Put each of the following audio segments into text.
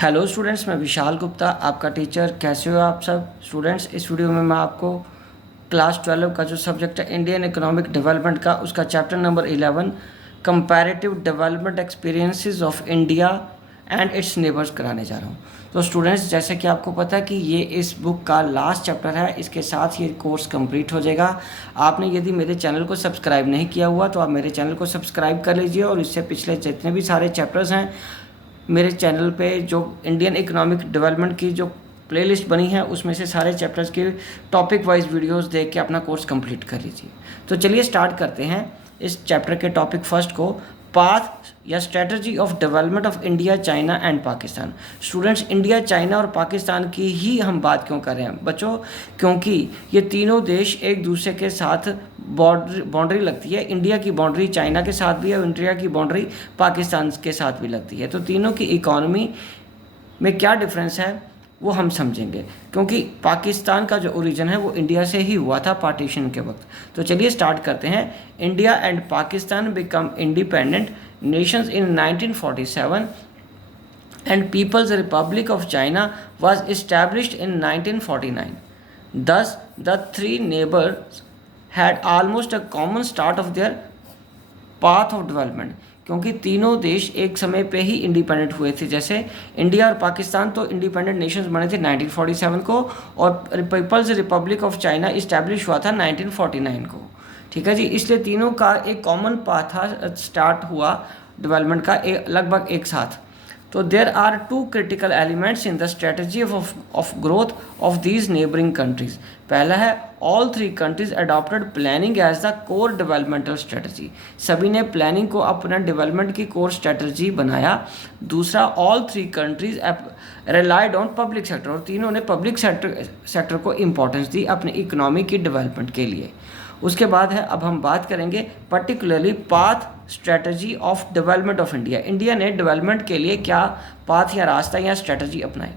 Hello students, मैं विशाल गुप्ता आपका teacher. कैसे हो आप सब स्टूडेंट्स? इस वीडियो में मैं आपको क्लास 12 का जो सब्जेक्ट है इंडियन इकोनॉमिक डेवलपमेंट का, उसका chapter number 11 comparative development experiences of India and it's neighbours कराने जा रहा हूँ। तो स्टूडेंट्स, जैसे कि आपको पता है कि ये इस बुक का लास्ट चैप्टर है, इसके साथ ये कोर्स कंप्लीट हो जाएगा। आपने यदि मेरे चैनल को सब्सक्राइब नहीं किया हुआ तो आप मेरे चैनल को सब्सक्राइब कर लीजिए और इससे पिछले जितने भी सारे चैप्टर्स हैं मेरे चैनल पे जो इंडियन इकोनॉमिक डेवलपमेंट की जो प्लेलिस्ट बनी है उसमें से सारे चैप्टर्स के टॉपिक वाइज वीडियोस देख के अपना कोर्स कंप्लीट कर लीजिए। तो चलिए स्टार्ट करते हैं इस चैप्टर के टॉपिक फर्स्ट को, पाथ या strategy of development of India, China and Pakistan. Students, India, China और पाकिस्तान की ही हम बात क्यों कर रहे हैं बच्चों? क्योंकि ये तीनों देश एक दूसरे के साथ बाउंड्री लगती है। इंडिया की बाउंड्री चाइना के साथ भी है और इंडिया की बाउंड्री पाकिस्तान के साथ भी लगती है। तो तीनों की इकॉनमी में क्या डिफरेंस है वो हम समझेंगे, क्योंकि पाकिस्तान का जो ओरिजिन है वो इंडिया से ही हुआ था पार्टीशन के वक्त। तो चलिए स्टार्ट करते हैं। India and Pakistan become independent nations in 1947 and people's republic of China was established in 1949। Thus, the three neighbors had almost a common start of their path of development, क्योंकि तीनों देश एक समय पे ही इंडिपेंडेंट हुए थे। जैसे इंडिया और पाकिस्तान तो इंडिपेंडेंट नेशंस बने थे 1947 को, और people's republic of China establish हुआ था 1949 को। ठीक है जी, इसलिए तीनों का एक कॉमन पाथ स्टार्ट हुआ डेवलपमेंट का लगभग एक साथ। तो there are two critical elements in the strategy of growth of these neighbouring countries. पहला है, all three countries adopted planning as the core developmental strategy. सभी ने प्लानिंग को अपना डेवलपमेंट की कोर स्ट्रेटजी बनाया। दूसरा, all three countries relied on public sector, और तीनों ने पब्लिक सेक्टर को इम्पोर्टेंस दी अपनी इकोनॉमी की डेवलपमेंट के लिए। उसके बाद है, अब हम बात करेंगे particularly path strategy of development of India. India ने डेवलपमेंट के लिए क्या पाथ या रास्ता या स्ट्रेटजी अपनाई।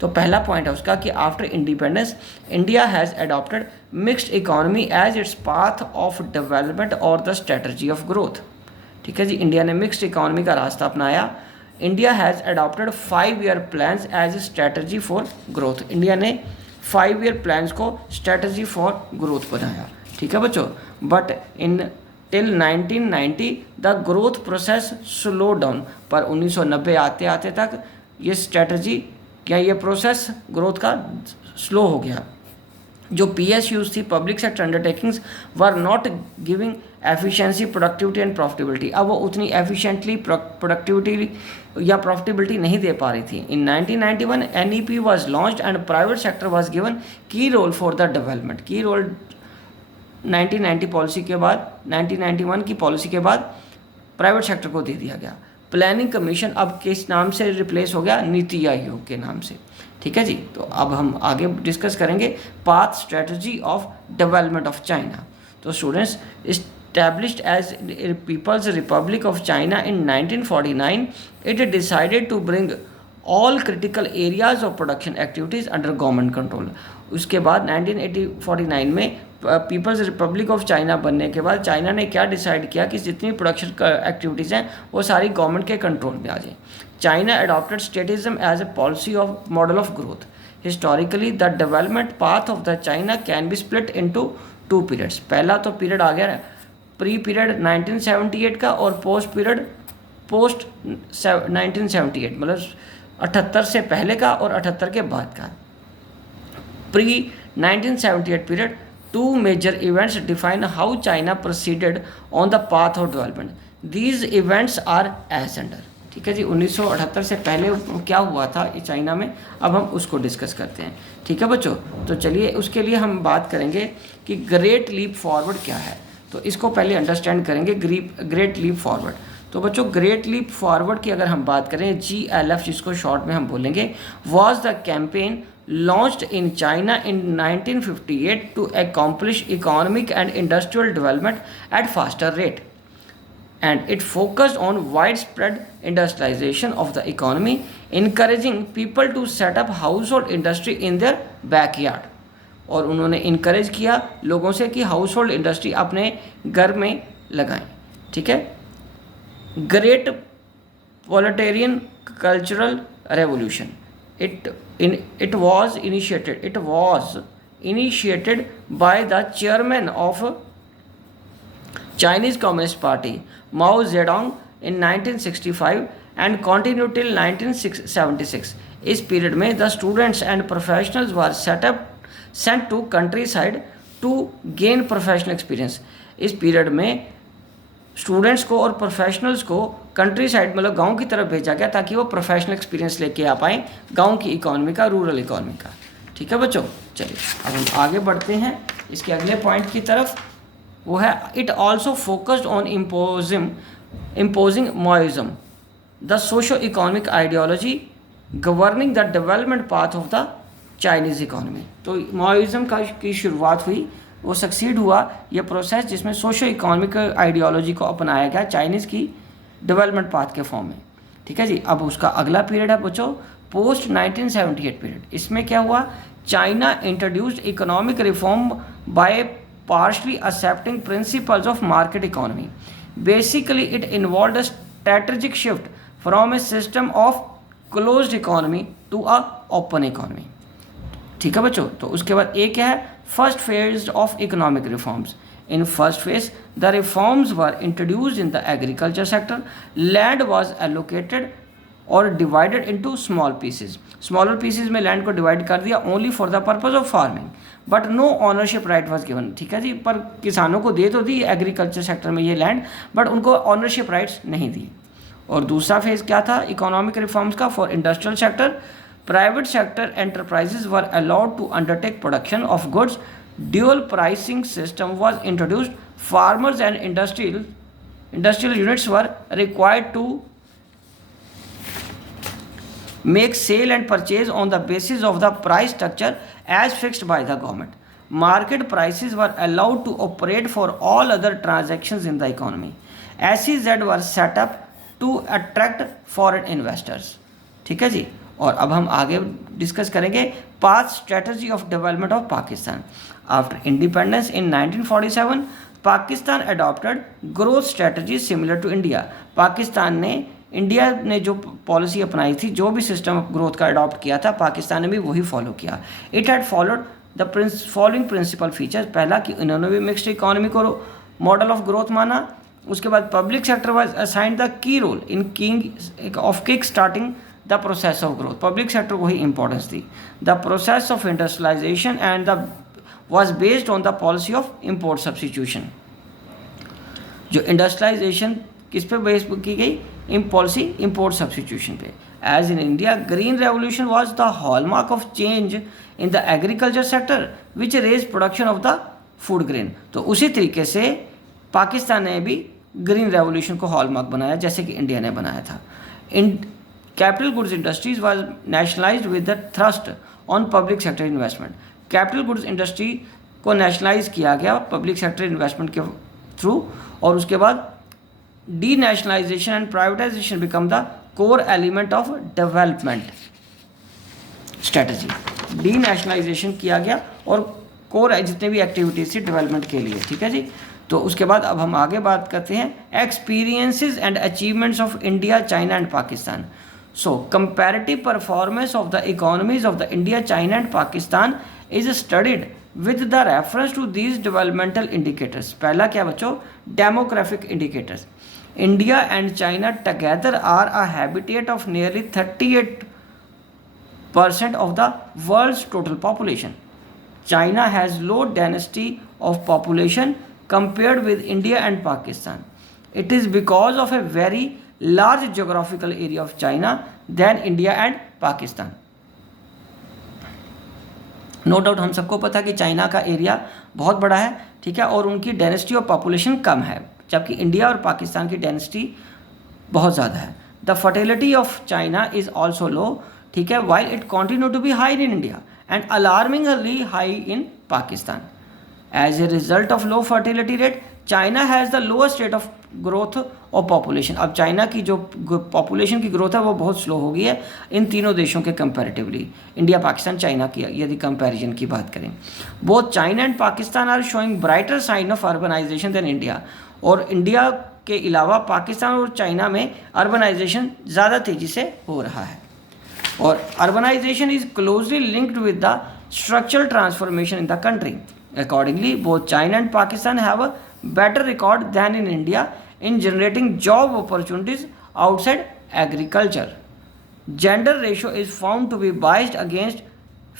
तो पहला पॉइंट है उसका कि after independence India has adopted mixed economy as its path of development और द स्ट्रेटजी ऑफ ग्रोथ। ठीक है जी, इंडिया ने मिक्स्ड इकोनॉमी का रास्ता अपनाया। India has adopted 5-year plans as a strategy for growth. India ने 5-year प्लान्स को स्ट्रेटजी फॉर ग्रोथ बनाया। ठीक है बच्चों, but in till 1990 the growth process slow down. पर 1990 आते आते तक ये स्ट्रेटजी या ये प्रोसेस ग्रोथ का स्लो हो गया। जो PSUs थी, public sector undertakings, were not giving efficiency, productivity and profitability. अब वो उतनी एफिशिएंटली प्रोडक्टिविटी या प्रॉफिटेबिलिटी नहीं दे पा रही थी। इन 1991 NEP was launched and private sector was given की रोल फॉर द डेवलपमेंट। की रोल 1990 पॉलिसी के बाद, 1991 की पॉलिसी के बाद प्राइवेट सेक्टर को दे दिया गया। प्लानिंग कमीशन अब किस नाम से रिप्लेस हो गया? नीति आयोग के नाम से। ठीक है जी, तो अब हम आगे डिस्कस करेंगे path strategy of development of China. तो students, established as People's Republic of China in 1949, it decided to bring all critical areas of production activities under government control. उसके बाद 1949 में पीपल्स रिपब्लिक ऑफ चाइना बनने के बाद China ने क्या decide किया कि जितनी प्रोडक्शन एक्टिविटीज़ हैं वो सारी गवर्नमेंट के कंट्रोल में आ जाए। China adopted statism as a policy of model of growth. Historically the development path of the China can be split into 2 periods. पहला तो पीरियड आ गया प्री पीरियड 1978 का, और पोस्ट पीरियड पोस्ट 1978, मतलब 78 से पहले का और 78 के बाद का। Pre 1978 period, 2 major events define how China proceeded on the path of development. These events are as under. ठीक है जी, 1978 से पहले क्या हुआ था चाइना में, अब हम उसको डिस्कस करते हैं। ठीक है बच्चों, तो चलिए उसके लिए हम बात करेंगे कि ग्रेट लीप फॉरवर्ड क्या है। तो इसको पहले अंडरस्टैंड करेंगे, ग्रेट लीप फॉरवर्ड। तो बच्चों, ग्रेट लीप फॉरवर्ड की अगर हम बात करें, GLF जिसको शॉर्ट में हम बोलेंगे, was the campaign launched in China in 1958 to accomplish economic and industrial development at faster rate, and it focused on widespread industrialization of the economy, encouraging people to set up household industry in their backyard. और उन्होंने encourage किया लोगों से कि house hold industry अपने घर में लगाएं। ठीक है, great proletarian cultural revolution. It was initiated by the chairman of Chinese Communist Party Mao Zedong in 1965 and continued till 1976. इस पीरियड में the students and professionals were sent to countryside to gain professional experience. इस period में students को और professionals को country side मतलब गांव की तरफ भेजा गया ताकि वो प्रोफेशनल एक्सपीरियंस लेके आ पाएँ गांव की इकोनॉमी का, रूरल इकोनॉमी का. ठीक है बच्चों, चलिए अब हम आगे बढ़ते हैं इसके अगले पॉइंट की तरफ. वो है it also focused on imposing Maoism, the socio economic ideology governing the development path of the Chinese economy. तो माओइज्म की शुरुआत हुई, वो सक्सीड हुआ ये प्रोसेस जिसमें सोशो इकोनॉमिक आइडियोलॉजी को अपनाया गया चाइनीज़ की डेवलपमेंट पाथ के फॉर्म में. ठीक है जी. अब उसका अगला पीरियड है बच्चों पोस्ट 1978 पीरियड. इसमें क्या हुआ, China introduced economic reform by partially accepting principles of market economy. Basically, it involved a strategic shift from a system of closed economy to a open economy. ठीक है बच्चों. तो उसके बाद एक क्या है, first phase of economic reforms. In first phase, the reforms were introduced in the agriculture sector. Land was allocated or divided into small pieces. Smaller pieces में land को divide कर दिया only for the purpose of farming. But no ownership right was given. ठीक है जी. पर किसानों को दे तो दी एग्रीकल्चर सेक्टर में ये लैंड, बट उनको ऑनरशिप राइट्स नहीं दिए. और दूसरा फेज क्या था इकोनॉमिक रिफॉर्म्स का, for industrial sector private sector enterprises were allowed to undertake production of goods. Dual pricing system was introduced. Farmers and industrial units were required to make sale and purchase on the basis of the price structure as fixed by the government. Market prices were allowed to operate for all other transactions in the economy. SEZ were set up to attract foreign investors. ठीक है जी. और अब हम आगे discuss करेंगे path strategy of development of Pakistan. After independence in 1947 Pakistan adopted growth strategy similar to India. India ने जो policy अपनाई थी, जो भी सिस्टम ऑफ ग्रोथ का अडॉप्ट किया था, पाकिस्तान ने भी वही फॉलो किया. It had followed the following principle features. पहला कि इन्होंने भी मिक्स्ड इकोनॉमी को मॉडल ऑफ ग्रोथ माना. उसके बाद public sector was assigned the key role in kick starting the process of growth. Public sector को ही इंपॉर्टेंस दी. The process of industrialisation and the was based on the policy of import substitution. जो industrialisation किस पे base की गई, policy import substitution पे. As in India green revolution was the hallmark of change in the agriculture sector which raise production of the food grain. तो उसी तरीके से पाकिस्तान ने भी ग्रीन रेवोल्यूशन को हॉलमार्क बनाया जैसे कि इंडिया ने बनाया था. In capital goods industries was nationalised with the thrust on public sector investment. Capital goods industry को नेशनलाइज किया गया पब्लिक सेक्टर इन्वेस्टमेंट के थ्रू. और उसके बाद denationalisation and privatisation become the core element of development strategy. Denationalisation किया गया और कोर जितने भी एक्टिविटीज थी डेवलपमेंट के लिए. ठीक है जी. तो उसके बाद अब हम आगे बात करते हैं experiences and achievements of India, China and Pakistan. So comparative performance of the economies of the India, China and Pakistan is studied with the reference to these developmental indicators. पहला क्या बच्चों, demographic indicators. India and China together are a habitat of nearly 38% of the world's total population. China has low density of population compared with India and Pakistan. It is because of a very large geographical area of China than India and Pakistan. No doubt हम सबको पता है कि China का area बहुत बड़ा है. ठीक है. और उनकी डेंसिटी ऑफ पॉपुलेशन कम है, जबकि इंडिया और पाकिस्तान की डेंसिटी बहुत ज़्यादा है. The fertility of China is also low. ठीक है. While it continue to be high in India and alarmingly high in Pakistan. As a result of low fertility rate China has the lowest rate of growth of population. अब China की जो population की growth है वो बहुत slow हो गई है इन तीनों देशों के कंपैरेटिवली, इंडिया, पाकिस्तान, चाइना की यदि कंपैरिजन की बात करें. Both China and Pakistan are showing brighter sign of urbanisation than India. और इंडिया के अलावा पाकिस्तान और चाइना में अर्बनाइजेशन ज़्यादा तेज़ी से हो रहा है. और urbanisation is closely linked with the structural transformation in the country. Accordingly, both China and Pakistan have a better record than in India in generating job opportunities outside agriculture. Gender ratio is found to be biased against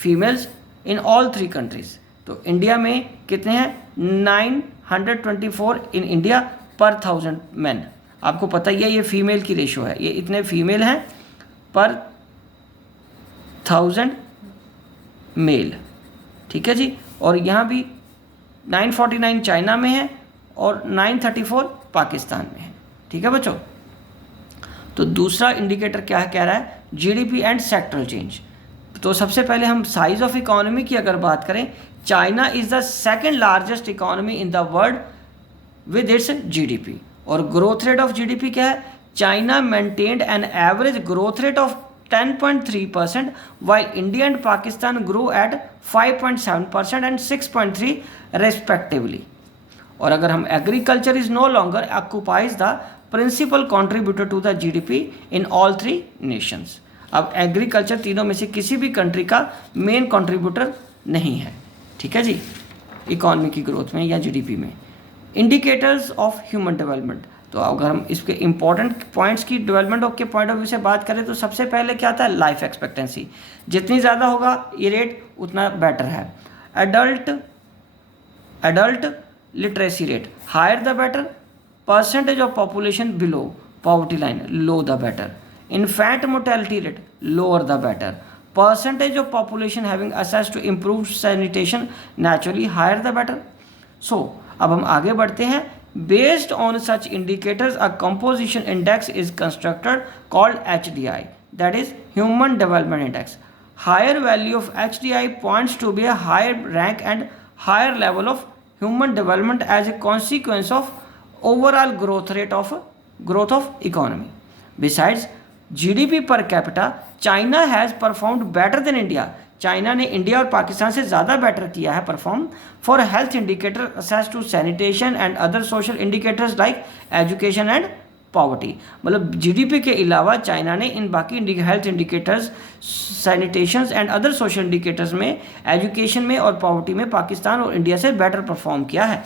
females in all three countries. तो India में कितने हैं? 924 in India पर 1000 man. आपको पता ही है ये female की रेशो है, ये इतने फीमेल हैं पर 1000 मेल. ठीक है जी. और यहाँ भी 949 चाइना में है और 934 पाकिस्तान में है. ठीक है बच्चों. तो दूसरा इंडिकेटर क्या है, कह रहा है जीडीपी एंड सेक्टरल चेंज. तो सबसे पहले हम साइज ऑफ इकोनॉमी की अगर बात करें, China is the second largest economy in the world with its GDP. और ग्रोथ रेट ऑफ जीडीपी क्या है? China maintained an average growth rate of 10.3%, while India and Pakistan grew at 5.7% and 6.3 respectively. और अगर हम agriculture is no longer occupies the principal contributor to the GDP in all three nations. अब agriculture तीनों में से किसी भी country का मेन कंट्रीब्यूटर नहीं है. ठीक है जी, इकॉनमी की ग्रोथ में या जीडीपी में. Indicators of human development. तो अगर हम इसके इंपॉर्टेंट पॉइंट्स की डेवलपमेंट के पॉइंट ऑफ व्यू से बात करें तो सबसे पहले क्या आता है? Life expectancy. जितनी ज़्यादा होगा ये रेट उतना बेटर है. Adult literacy rate higher the better. Percentage of population below poverty line low the better. Infant mortality rate lower the better. Percentage of population having access to improve sanitation naturally higher the better. So अब हम आगे बढ़ते हैं. Based on such indicators, a composition index is constructed called HDI, that is Human Development Index. Higher value of HDI points to be a higher rank and higher level of human development as a consequence of overall growth of economy. Besides GDP per capita, China has performed better than India. China ने India और पाकिस्तान से ज़्यादा better किया है perform for health indicator access to sanitation and other social indicators like education and poverty. मतलब GDP के अलावा China ने इन बाकी health indicators, sanitation and other social indicators में, एजुकेशन में और पॉवर्टी में पाकिस्तान और इंडिया से बेटर परफॉर्म किया है.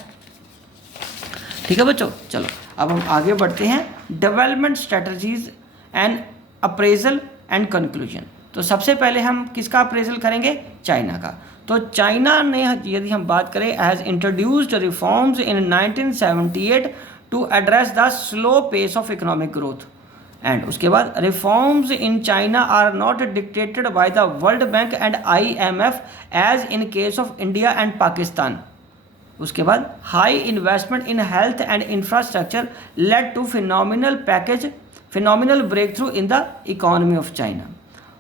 ठीक है बच्चों. चलो अब हम आगे बढ़ते हैं. Development strategies and appraisal and conclusion. तो सबसे पहले हम किसका अप्रेजल करेंगे? चाइना का. तो चाइना ने यदि हम बात करें has introduced reforms in 1978 to address the slow pace of economic growth. And उसके बाद reforms in China are not dictated by the World Bank and IMF as in case of India and Pakistan. उसके बाद high investment in health and infrastructure led to phenomenal breakthrough in the economy of China.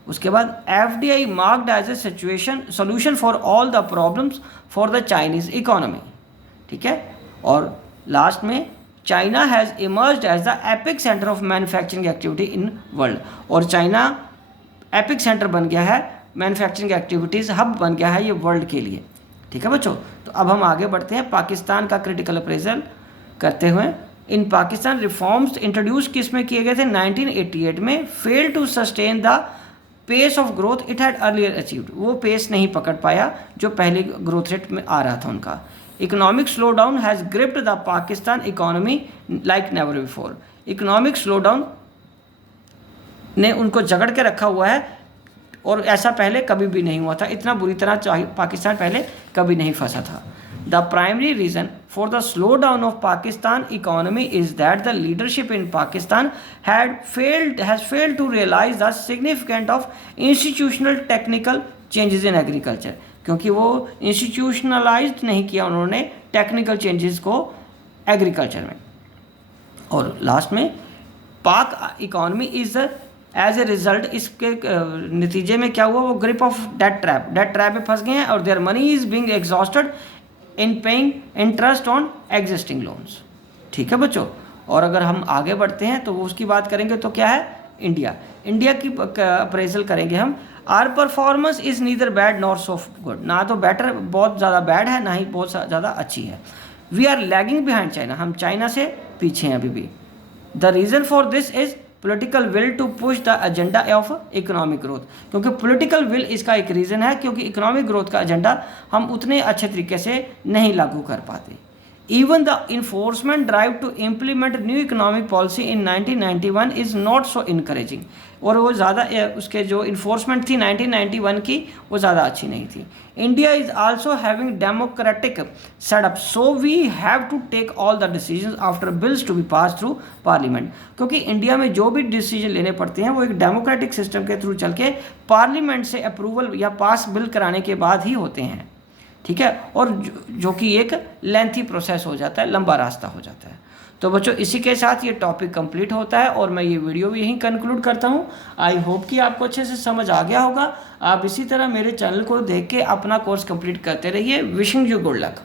उसके बाद FDI marked as a solution for all the problems for the Chinese economy. ठीक है. और last में China has emerged as the epicentre of manufacturing activity in world. और China epicentre बन गया है, मैन्युफैक्चरिंग एक्टिविटीज़ हब बन गया है ये वर्ल्ड के लिए. ठीक है बच्चों. तो अब हम आगे बढ़ते हैं पाकिस्तान का क्रिटिकल अप्रेजल करते हुए. इन पाकिस्तान रिफॉर्म्स इंट्रोड्यूस किस में किए गए थे? 1988 में. Fail to sustain the pace of growth it had earlier achieved. वो पेस नहीं पकड़ पाया जो पहले ग्रोथ रेट में आ रहा था उनका. Economic slow down has gripped the Pakistan economy like never before. Economic slow down ने उनको जकड़ के रखा हुआ है और ऐसा पहले कभी भी नहीं हुआ था. इतना बुरी तरह पाकिस्तान पहले कभी नहीं फंसा था. The primary reason for the slowdown of Pakistan economy is that the leadership in Pakistan has failed to realize the significance of institutional technical changes in agriculture. क्योंकि वो institutionalized नहीं किया उन्होंने टेक्निकल चेंजेस को एग्रीकल्चर में. और last में Pak economy is as a result, इसके नतीजे में क्या हुआ? वो ग्रिप ऑफ डेट ट्रैप में फंस गए हैं और their money is being exhausted in paying interest on existing loans. ठीक है बच्चों. और अगर हम आगे बढ़ते हैं तो उसकी बात करेंगे तो क्या है? इंडिया की अप्रेजल करेंगे हम. Our performance is neither bad nor so good. ना तो बेटर बहुत ज़्यादा बैड है, ना ही बहुत ज़्यादा अच्छी है. We are lagging behind China. हम चाइना से पीछे हैं अभी भी. The reason for this is political will to push the agenda of economic growth, क्योंकि पॉलिटिकल विल इसका एक रीज़न है, क्योंकि इकोनॉमिक ग्रोथ का एजेंडा हम उतने अच्छे तरीके से नहीं लागू कर पाते। Even the enforcement drive to implement new economic policy in 1991 is not so encouraging, और वो ज़्यादा उसके जो इन्फोर्समेंट थी 1991 की वो ज़्यादा अच्छी नहीं थी। India is also having democratic setup, so we have to take all the decisions after bills to be pass through parliament, क्योंकि इंडिया में जो भी डिसीजन लेने पड़ते हैं वो एक डेमोक्रेटिक सिस्टम के थ्रू चल के पार्लियामेंट से अप्रूवल या पास बिल कराने के बाद ही होते हैं, ठीक है, और जो कि एक लेंथी प्रोसेस हो जाता है, लंबा रास्ता हो जाता है। तो बच्चों इसी के साथ ये टॉपिक कंप्लीट होता है और मैं ये वीडियो भी यहीं कंक्लूड करता हूँ। आई होप कि आपको अच्छे से समझ आ गया होगा। आप इसी तरह मेरे चैनल को देख के अपना कोर्स कंप्लीट करते रहिए। Wishing you good luck.